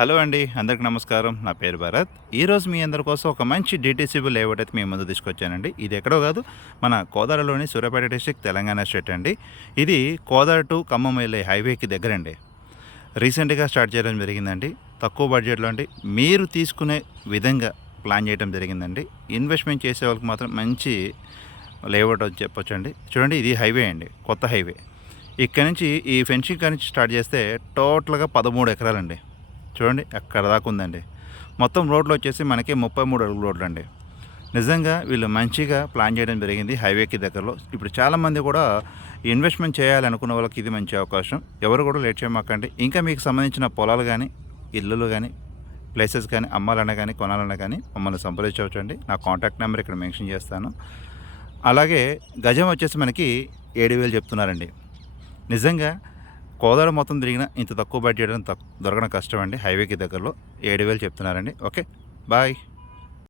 Hello అండి అందరికి నమస్కారం. నా పేరు భరత్. ఈరోజు మీ అందరి కోసం ఒక మంచి డిటీసీబుల్ లేఅవుట్ అయితే మీ ముందు తీసుకొచ్చానండి. ఇది ఎక్కడో కాదు మన కోదాడలోని సూర్యాపేట డిస్టిక్ తెలంగాణ స్టేట్ అండి. ఇది కోదాడ టు ఖమ్మం వెళ్ళే హైవేకి దగ్గరండి. రీసెంట్గా స్టార్ట్ చేయడం జరిగిందండి. తక్కువ బడ్జెట్లో అండి. మీరు తీసుకునే విధంగా ప్లాన్ చేయడం జరిగిందండి. ఇన్వెస్ట్మెంట్ చేసే వాళ్ళకి మాత్రం మంచి లేఅవుట్ అని చూడండి ఇది హైవే అండి. కొత్త హైవే. ఇక్కడ నుంచి ఈ ఫెన్సింగ్ నుంచి స్టార్ట్ చేస్తే టోటల్గా పదమూడు ఎకరాలండి. చూడండి అక్కడ దాకా ఉందండి. మొత్తం రోడ్లు వచ్చేసి మనకి ముప్పై మూడు అడుగుల రోడ్లు అండి. నిజంగా వీళ్ళు మంచిగా ప్లాన్ చేయడం జరిగింది హైవేకి దగ్గరలో. ఇప్పుడు చాలామంది కూడా ఇన్వెస్ట్మెంట్ చేయాలనుకున్న వాళ్ళకి ఇది మంచి అవకాశం. ఎవరు కూడా లేట్ చేయమాకండి. ఇంకా మీకు సంబంధించిన పొలాలు కానీ ఇల్లులు కానీ ప్లేసెస్ కానీ అమ్మాలన్నా కానీ కొనాలన్నా కానీ మమ్మల్ని సంప్రదించవచ్చండి. నా కాంటాక్ట్ నెంబర్ ఇక్కడ మెన్షన్ చేస్తాను. అలాగే గజం వచ్చేసి మనకి ఏడు వేలు చెప్తున్నారండి. నిజంగా కోదాడ మొత్తం తిరిగిన ఇంత తక్కువ బడ్జెట్ దొరకడం కష్టం అండి హైవేకి దగ్గరలో ఏడు వేలు చెప్తున్నారండి. ఓకే. బాయ్.